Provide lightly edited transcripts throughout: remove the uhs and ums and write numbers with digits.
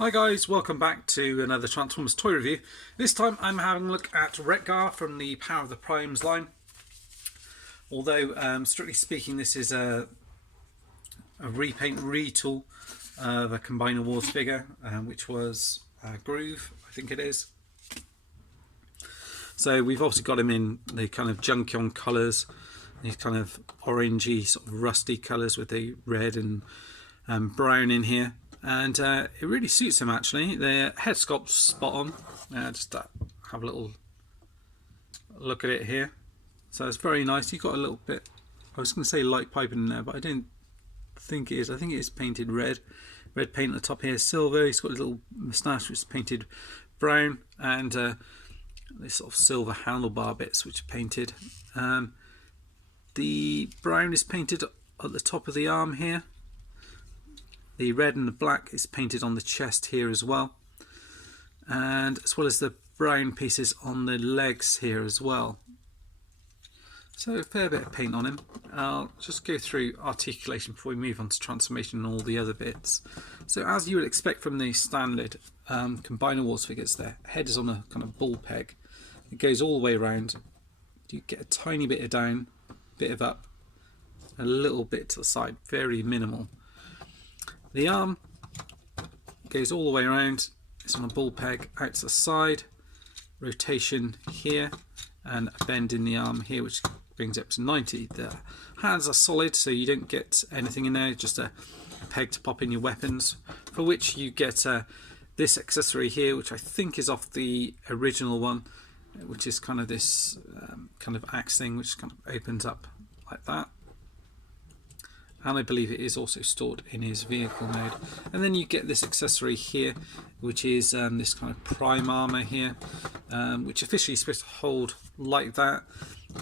Hi guys, welcome back to another Transformers toy review. This time I'm having a look at Wreck-Gar from the Power of the Primes line. Although, strictly speaking, this is a repaint retool of a Combiner Wars figure, which was Groove, I think it is. So we've also got him in the kind of Junkion colours, these kind of orangey, sort of rusty colours with the red and brown in here. And it really suits him actually. The head sculpt's spot on. Just have a little look at it here. So it's very nice. You've got a little bit, I was going to say light piping in there, but I don't think it is. I think it is painted red. Red paint on the top here, silver. He's got a little moustache which is painted brown, and this sort of silver handlebar bits which are painted. The brown is painted at the top of the arm here. The red and the black is painted on the chest here as well, and as well as the brown pieces on the legs here as well. So a fair bit of paint on him. I'll just go through articulation before we move on to transformation and all the other bits. So as you would expect from the standard Combiner Wars figures, their head is on a kind of ball peg. It goes all the way around. You get a tiny bit of down, bit of up, a little bit to the side, very minimal. The arm goes all the way around. It's on a ball peg out to the side, rotation here, and a bend in the arm here, which brings it up to 90. The hands are solid, so you don't get anything in there, just a peg to pop in your weapons, for which you get this accessory here, which I think is off the original one, which is kind of this kind of axe thing, which kind of opens up like that. And I believe it is also stored in his vehicle mode. And then you get this accessory here, which is this kind of prime armor here, which officially is supposed to hold like that.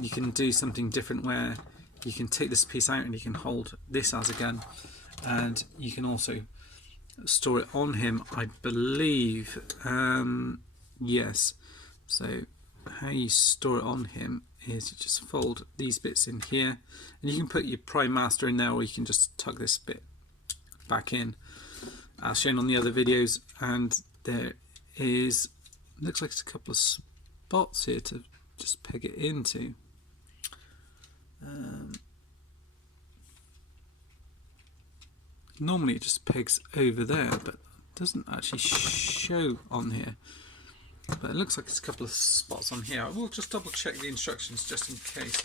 You can do something different where you can take this piece out and you can hold this as a gun, and you can also store it on him, I believe. Yes. So how you store it on him is you just fold these bits in here, and you can put your Prime Master in there, or you can just tuck this bit back in as shown on the other videos. And there is, looks like it's a couple of spots here to just peg it into. Normally it just pegs over there, but it doesn't actually show on here. But it looks like it's a couple of spots on here. I will just double check the instructions just in case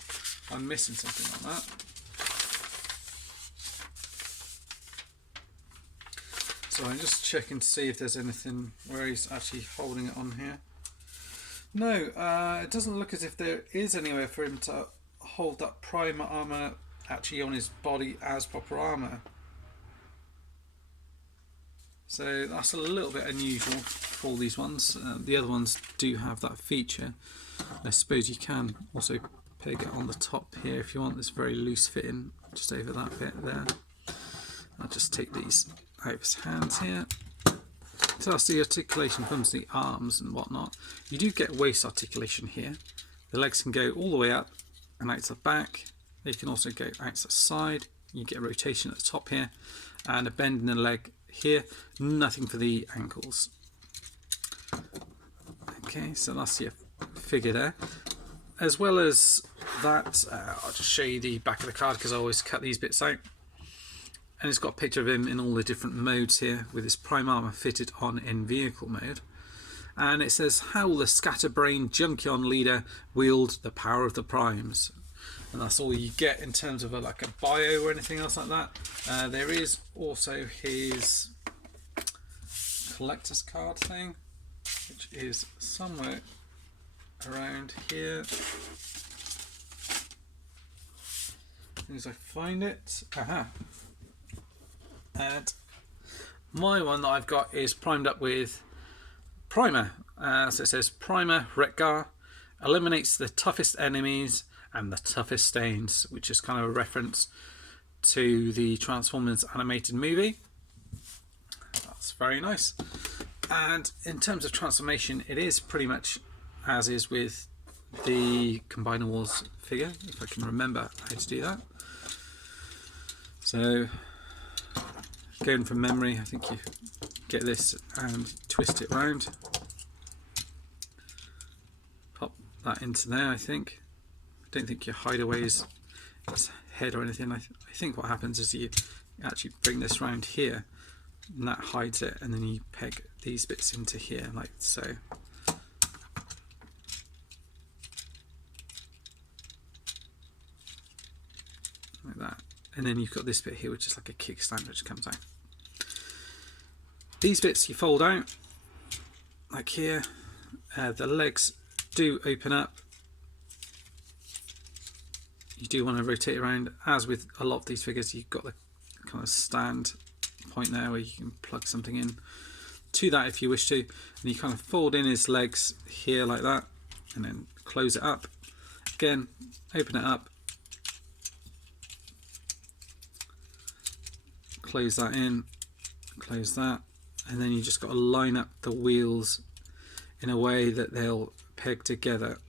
I'm missing something on that. So I'm just checking to see if there's anything where he's actually holding it on here. No, it doesn't look as if there is anywhere for him to hold that prime armor actually on his body as proper armor. So that's a little bit unusual for all these ones. The other ones do have that feature. I suppose you can also peg it on the top here if you want this very loose fitting, just over that bit there. I'll just take these out of his hands here. So that's the articulation from the arms and whatnot. You do get waist articulation here. The legs can go all the way up and out to the back. They can also go out to the side. You get a rotation at the top here and a bend in the leg here. Nothing for the ankles. Okay, so that's your figure there. As well as that, I'll just show you the back of the card because I always cut these bits out. And it's got a picture of him in all the different modes here with his prime armor fitted on in vehicle mode. And it says, how will the scatterbrain Junkion leader wield the power of the primes? And that's all you get in terms of like a bio or anything else like that. There is also his collector's card thing, which is somewhere around here. As soon as I find it. Aha. And my one that I've got is primed up with Primer. So it says Primer Wreck-Gar eliminates the toughest enemies and the toughest stains, which is kind of a reference to the Transformers animated movie. That's very nice. And in terms of transformation, it is pretty much as is with the Combiner Wars figure, if I can remember how to do that. So going from memory, I think you get this and twist it round. Pop that into there, I think. I don't think your hideaway is its head or anything. I think what happens is you actually bring this round here and that hides it, and then you peg these bits into here like so. Like that. And then you've got this bit here which is like a kickstand which comes out. These bits you fold out like here. The legs do open up. You do want to rotate around. As with a lot of these figures, you've got the kind of stand point there where you can plug something in to that if you wish to, and you kind of fold in his legs here like that, and then close it up again, open it up, close that in, close that, and then you just got to line up the wheels in a way that they'll peg together.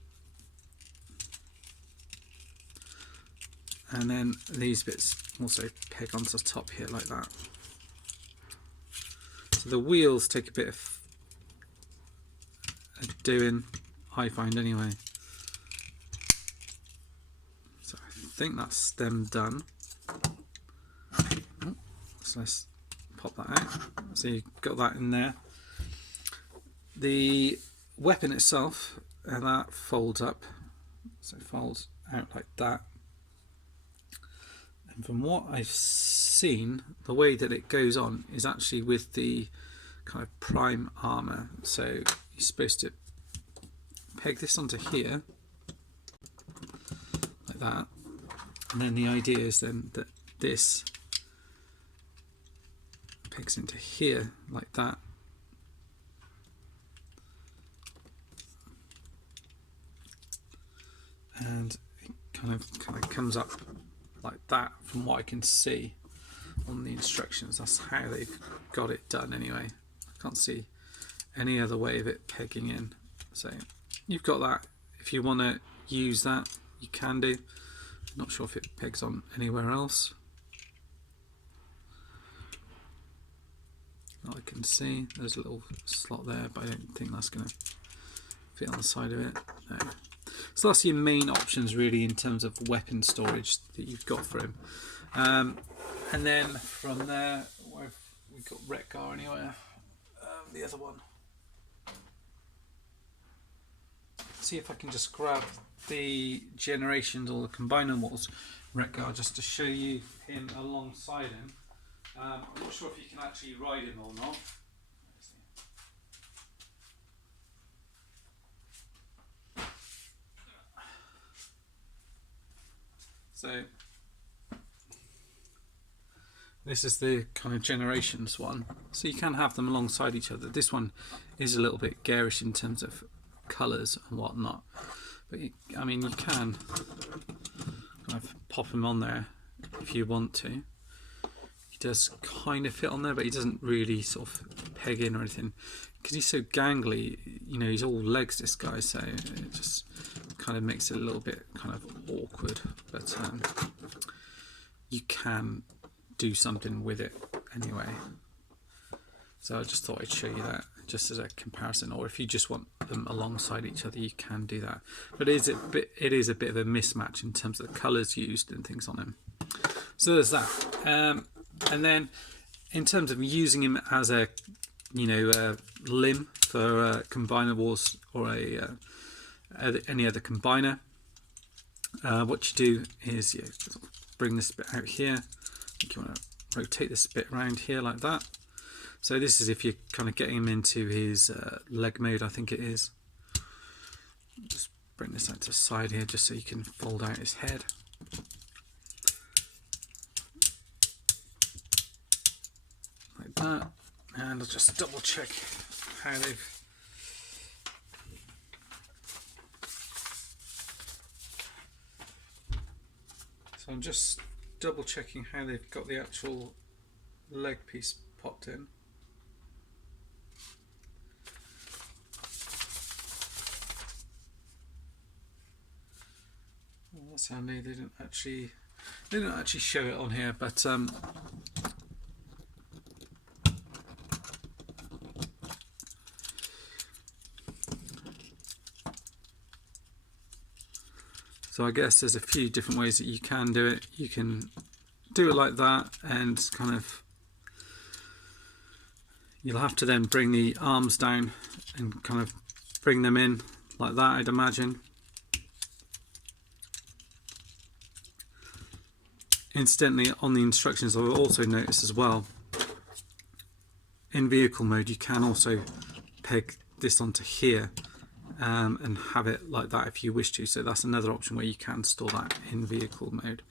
And then these bits also peg onto the top here like that. So the wheels take a bit of doing, I find anyway. So I think that's them done. So let's pop that out. So you've got that in there. The weapon itself, and that folds up. So it folds out like that. And from what I've seen, the way that it goes on is actually with the kind of prime armor. So you're supposed to peg this onto here like that, and then the idea is then that this pegs into here like that, and it kind of comes up like that from what I can see on the instructions. That's how they've got it done anyway. I can't see any other way of it pegging in. So you've got that. If you want to use that, you can do. I'm not sure if it pegs on anywhere else. Not I can see. There's a little slot there, but I don't think that's going to fit on the side of it. No. So that's your main options really in terms of weapon storage that you've got for him. And then from there, we've got Wreck-Gar anywhere. The other one. See if I can just grab the Generations or the Combiner Wars Wreck-Gar just to show you him alongside him. I'm not sure if you can actually ride him or not. So this is the kind of Generations one. So you can have them alongside each other. This one is a little bit garish in terms of colours and whatnot, but I mean you can kind of pop him on there if you want to. He does kind of fit on there, but he doesn't really sort of peg in or anything because he's so gangly. You know, he's all legs, this guy, so it just kind of makes it a little bit kind of awkward. But you can do something with it anyway. So I just thought I'd show you that just as a comparison, or if you just want them alongside each other, you can do that. But it is a bit of a mismatch in terms of the colours used and things on him. So there's that. And then in terms of using him as a limb for Combiner Wars or any other combiner, what you do is you bring this bit out here. I think you want to rotate this bit around here like that. So this is if you're kind of getting him into his leg mode, I think it is. Just bring this out to the side here just so you can fold out his head. Like that. And I'll just double check how they've... So I'm just double checking how they've got the actual leg piece popped in. Well, that's handy. They didn't actually show it on here, but So I guess there's a few different ways that you can do it. You can do it like that, and kind of you'll have to then bring the arms down and kind of bring them in like that, I'd imagine. Incidentally, on the instructions, I will also notice as well, in vehicle mode, you can also peg this onto here and have it like that if you wish to. So that's another option where you can store that in vehicle mode.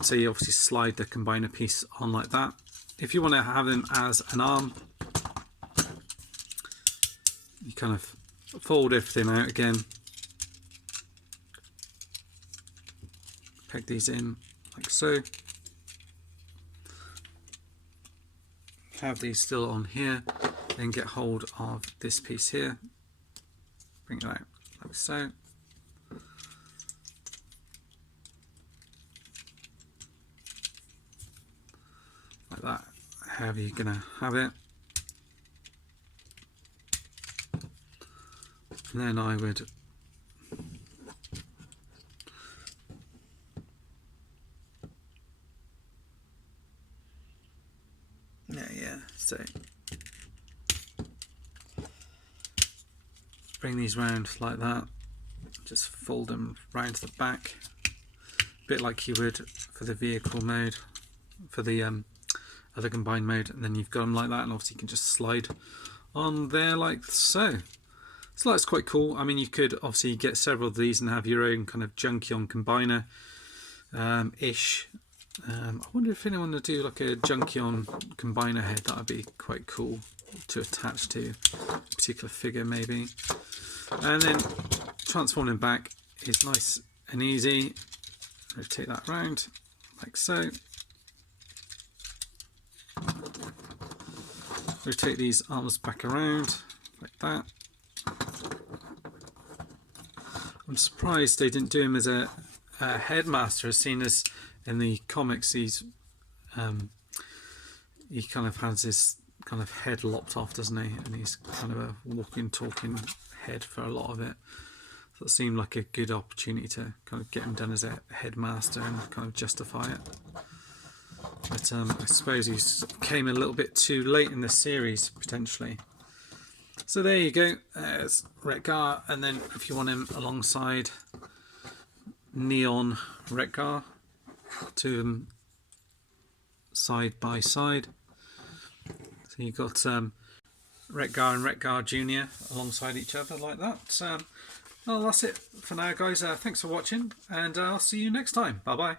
So you obviously slide the combiner piece on like that. If you want to have them as an arm, you kind of fold everything out again, peg these in like so, have these still on here, then get hold of this piece here, bring it out like so, like that, however you're going to have it. And then I would so bring these round like that, just fold them round to the back, a bit like you would for the vehicle mode, for the other combined mode, and then you've got them like that, and obviously you can just slide on there like so. So that's quite cool. I mean, you could obviously get several of these and have your own kind of Junkion combiner ish. I wonder if anyone would do like a Junkion combiner head. That would be quite cool to attach to a particular figure maybe. And then transforming back is nice and easy. Rotate that round like so. Rotate these arms back around like that. I'm surprised they didn't do him as a headmaster, as seen as in the comics he kind of has his kind of head lopped off, doesn't he? And he's kind of a walking, talking head for a lot of it. So it seemed like a good opportunity to kind of get him done as a headmaster and kind of justify it. But I suppose he came a little bit too late in the series, potentially. So there you go, there's Wreck-Gar, and then if you want him alongside Neon Wreck-Gar, two of them side by side. So you've got Wreck-Gar and Wreck-Gar Jr. alongside each other like that. Well, that's it for now, guys. Thanks for watching, and I'll see you next time. Bye-bye.